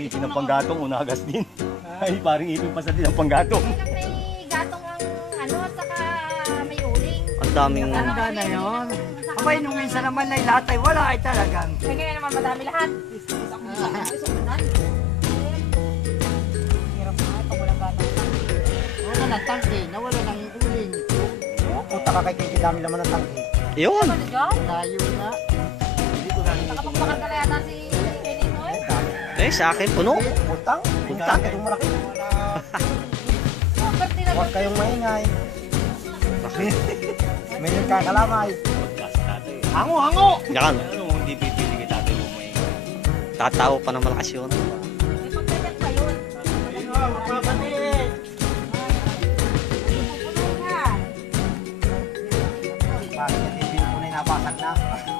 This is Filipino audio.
Parang ipin ng panggatong, unagas din. Ay, parang ipin pa sa din ng panggatong. May gatong ang ano, saka may uling. Ang daming... Tanda na yun. Abay, nung minsan naman ay lahat ay wala ay talagang. Kaya ngayon naman madami lahat. Hirap na ito, walang gatong. Wala ng tangke, nawala ng uling. Puta ka kay dami naman ng tangke. Yun! Ano dyan? Layo na. Nakapagpakal ka na yata si Elinoy. Eh, sa akin puno. Putang. Putang. Itong malaki. Pwede na Huwag kayong maingay. May nagkakalamay. Hango, hango! Yan. Ano, hindi pipili kita tayo mo may... Tatawa pa ng malakas yun. may pagkagat pa yun. Bakit yung TV ko na nabasag na?